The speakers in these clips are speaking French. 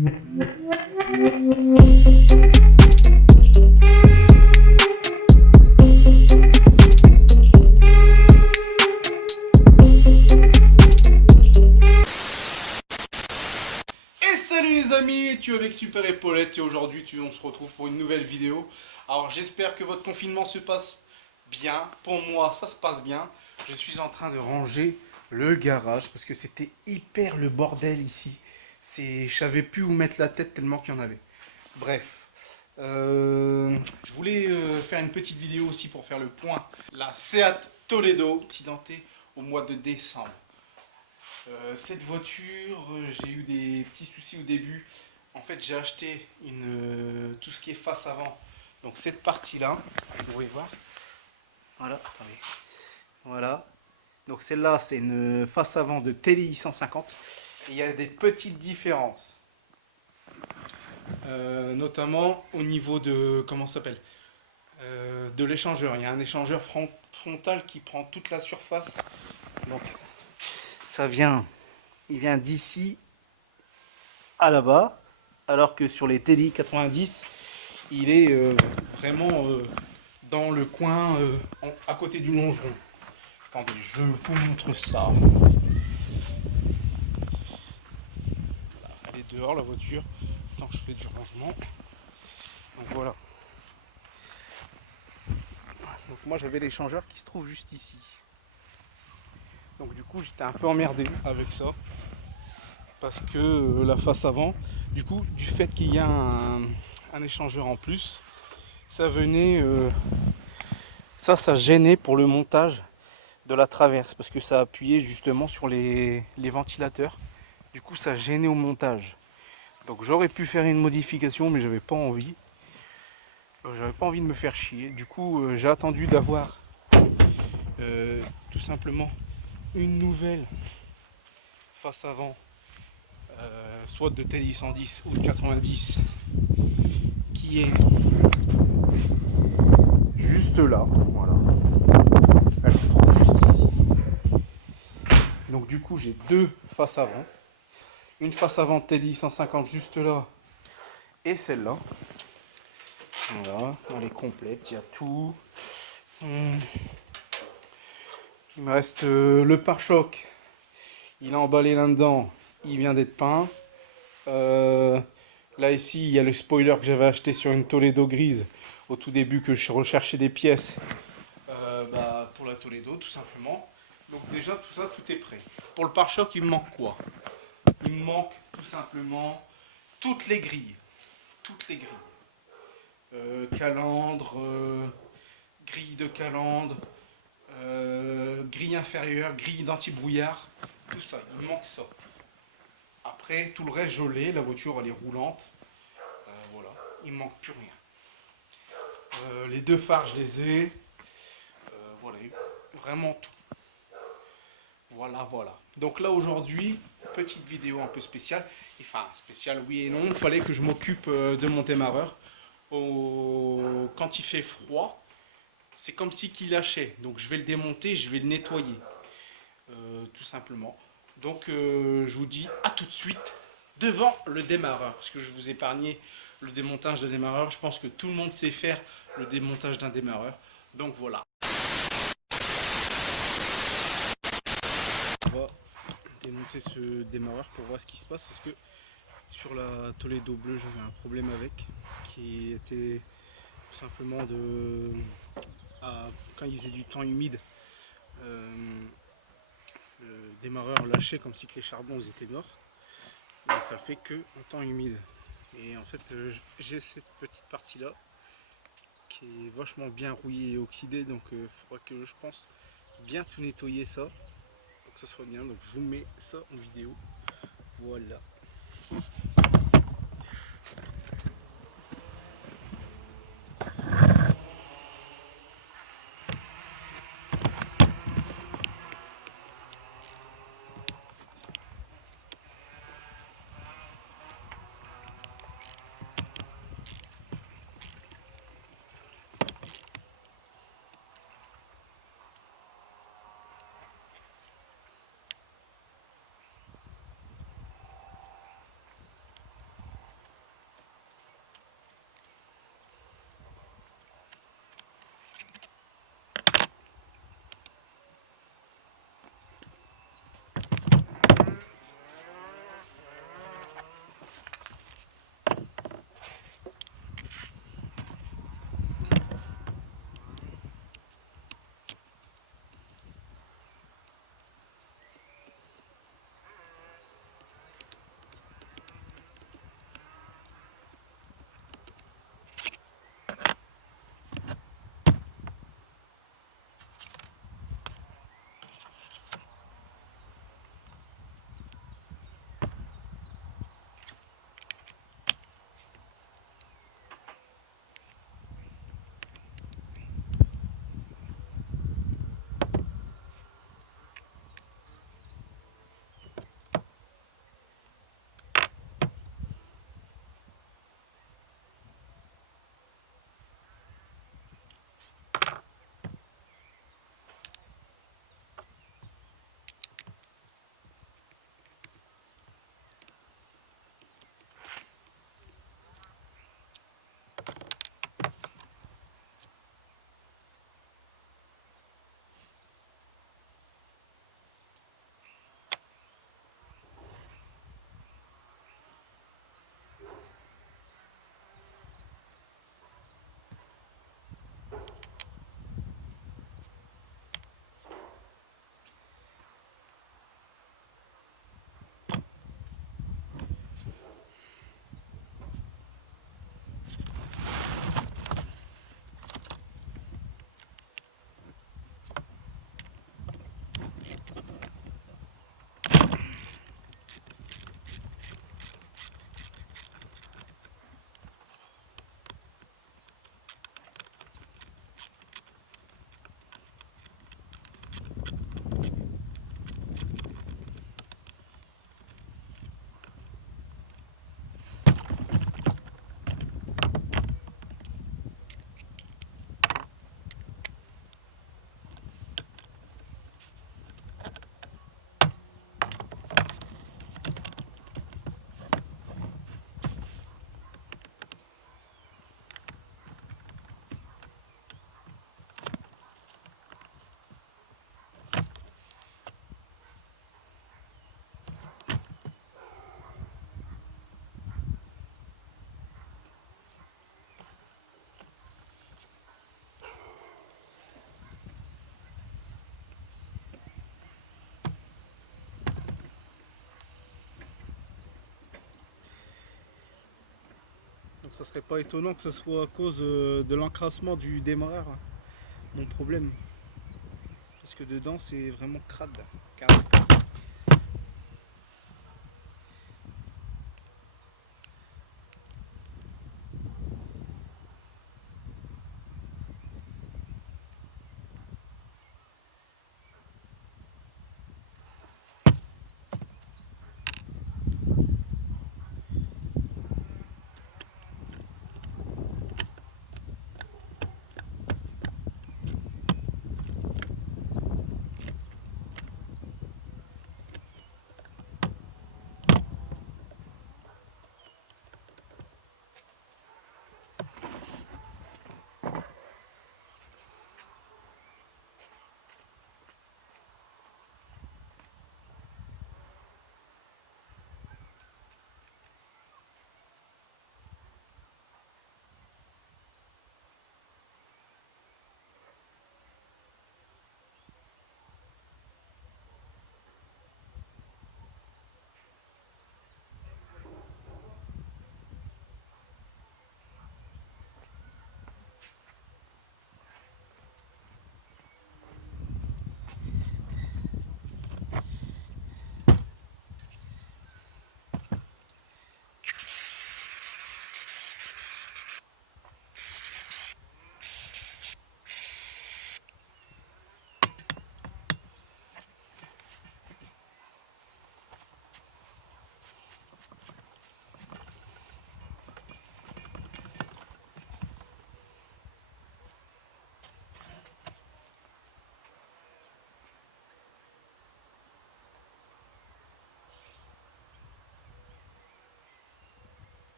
Salut les amis, tu es avec Super Épaulette et aujourd'hui on se retrouve pour une nouvelle vidéo. Alors j'espère que votre confinement se passe bien. Pour moi ça se passe bien. Je suis en train de ranger le garage parce que c'était hyper le bordel ici. Je savais plus où mettre la tête tellement qu'il y en avait. Bref, je voulais faire une petite vidéo aussi pour faire le point. La Seat Toledo, accidentée au mois de décembre. Cette voiture, j'ai eu des petits soucis au début. En fait, j'ai acheté tout ce qui est face avant. Donc cette partie-là, vous pouvez voir. Voilà, attendez. Voilà. Donc celle-là, c'est une face avant de TDI 150. Et il y a des petites différences. Notamment au niveau de, comment ça s'appelle, de l'échangeur. Il y a un échangeur frontal qui prend toute la surface. Donc il vient d'ici à là-bas, alors que sur les TDI 90, il est vraiment dans le coin à côté du longeron. Attendez, je vous montre ça. Voilà, elle est dehors la voiture, tant que je fais du rangement. Donc voilà. Donc moi j'avais l'échangeur qui se trouve juste ici. Donc du coup j'étais un peu emmerdé avec ça. Parce que la face avant, du coup, du fait qu'il y a un échangeur en plus, ça venait, ça gênait pour le montage de la traverse, parce que ça appuyait justement sur les ventilateurs. Du coup, ça gênait au montage. Donc j'aurais pu faire une modification, mais j'avais pas envie. J'avais pas envie de me faire chier. Du coup, j'ai attendu d'avoir tout simplement une nouvelle face avant. Soit de TDI 110 ou de 90 qui est juste là, voilà. Elle se trouve juste ici. Donc du coup j'ai deux faces avant. Une face avant de TDI 150 juste là et celle-là. Voilà, elle est complète, il y a tout. Il me reste le pare-choc. Il est emballé là-dedans, il vient d'être peint. Là ici il y a le spoiler que j'avais acheté sur une Toledo grise au tout début, que je recherchais des pièces pour la Toledo tout simplement. Donc déjà tout ça, tout est prêt. Pour le pare-choc il me manque quoi? Il me manque tout simplement toutes les grilles. Toutes les grilles. Calandre, grille de calandre, grille inférieure, grille d'anti-brouillard, tout ça, il me manque ça. Après, tout le reste, je l'ai, la voiture elle est roulante. Voilà, il ne manque plus rien. Les deux phares, je les ai. Voilà, vraiment tout. Voilà, voilà. Donc là, aujourd'hui, petite vidéo un peu spéciale. Enfin, spéciale, oui et non. Il fallait que je m'occupe de mon démarreur. Quand il fait froid, c'est comme si qu'il lâchait. Donc je vais le démonter, je vais le nettoyer. Tout simplement. Donc je vous dis à tout de suite devant le démarreur, parce que je vous épargnais le démontage d'un démarreur. Je pense que tout le monde sait faire le démontage d'un démarreur. Donc voilà. On va démonter ce démarreur pour voir ce qui se passe, parce que sur la Toledo bleue j'avais un problème avec, qui était tout simplement quand il faisait du temps humide, le démarreur lâchait comme si les charbons étaient morts, et ça fait que en temps humide. Et en fait j'ai cette petite partie là qui est vachement bien rouillée et oxydée, donc il faudra que je pense bien tout nettoyer ça pour que ça soit bien. Donc je vous mets ça en vidéo. Voilà. Donc ça serait pas étonnant que ce soit à cause de l'encrassement du démarreur, hein, mon problème. Parce que dedans c'est vraiment crade. Carré.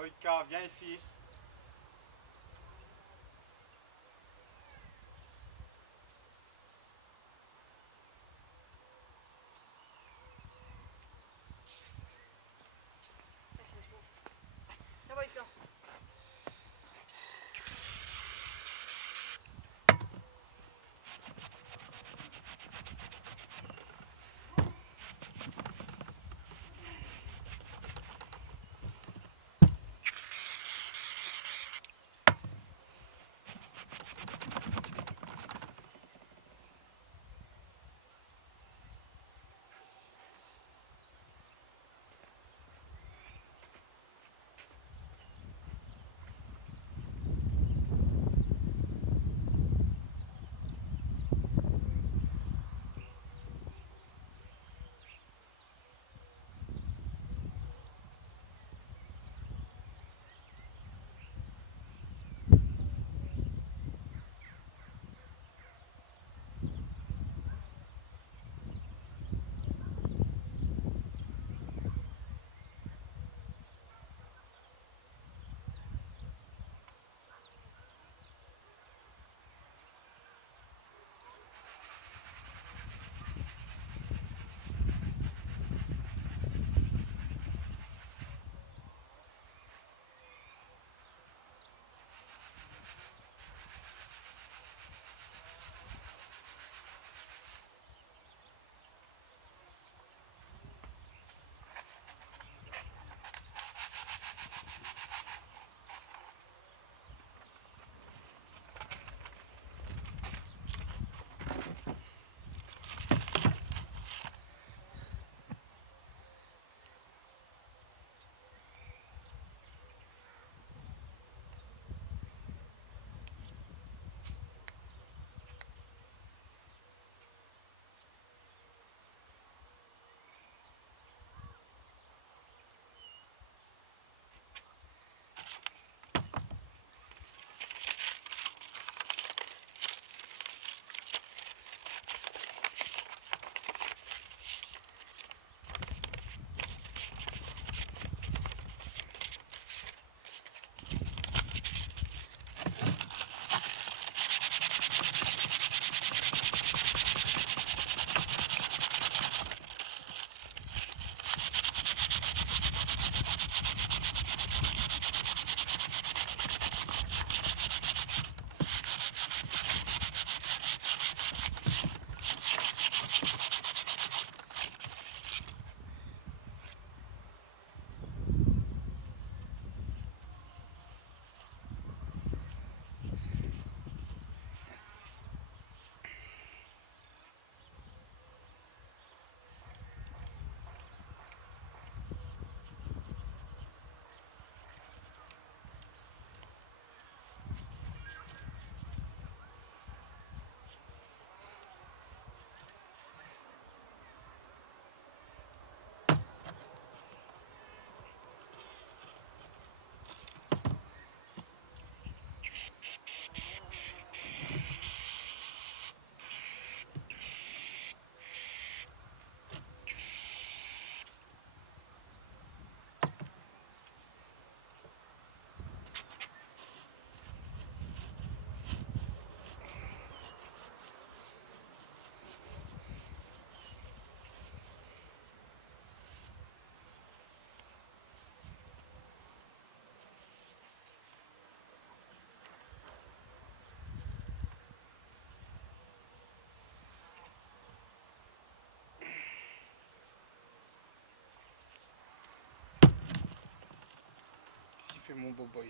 Boïka, viens ici. Tiens, Boïka. mon beau boy.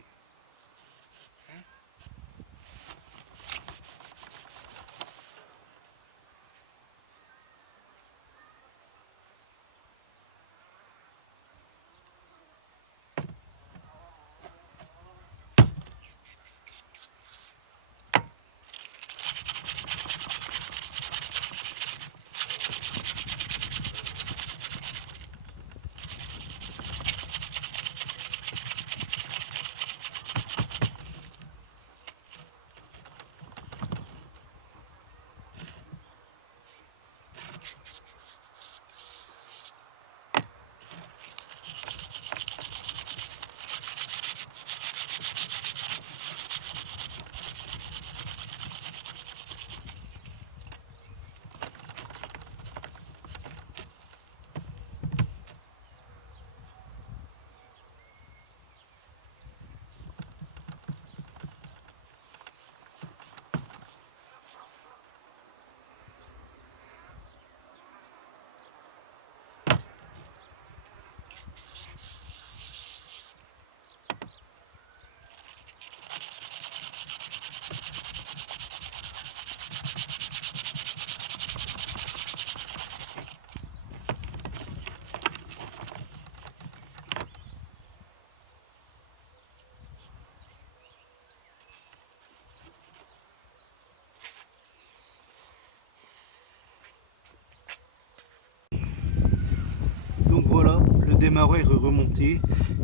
Donc voilà, le démarreur est remonté.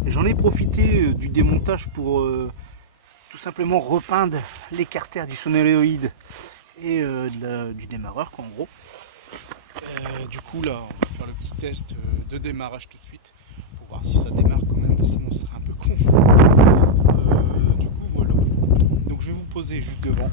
J'en ai profité du démontage pour tout simplement repeindre les carters du sonoléoïde et du démarreur, quoi, en gros. Du coup là, on va faire le petit test de démarrage tout de suite pour voir si ça démarre quand même, sinon ce serait un peu con. Du coup voilà. Donc je vais vous poser juste devant.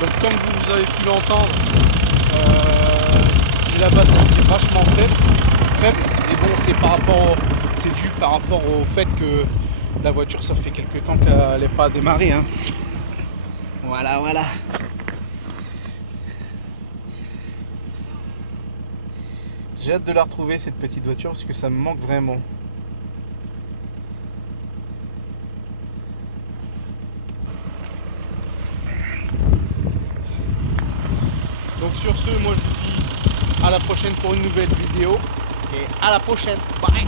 Donc comme vous avez pu l'entendre, j'ai la batterie qui est vachement faible, et bon c'est dû par rapport au fait que la voiture ça fait quelques temps qu'elle n'est pas démarrée. Hein. Voilà. J'ai hâte de la retrouver cette petite voiture parce que ça me manque vraiment. Donc sur ce, moi je vous dis à la prochaine pour une nouvelle vidéo. Et à la prochaine. Bye.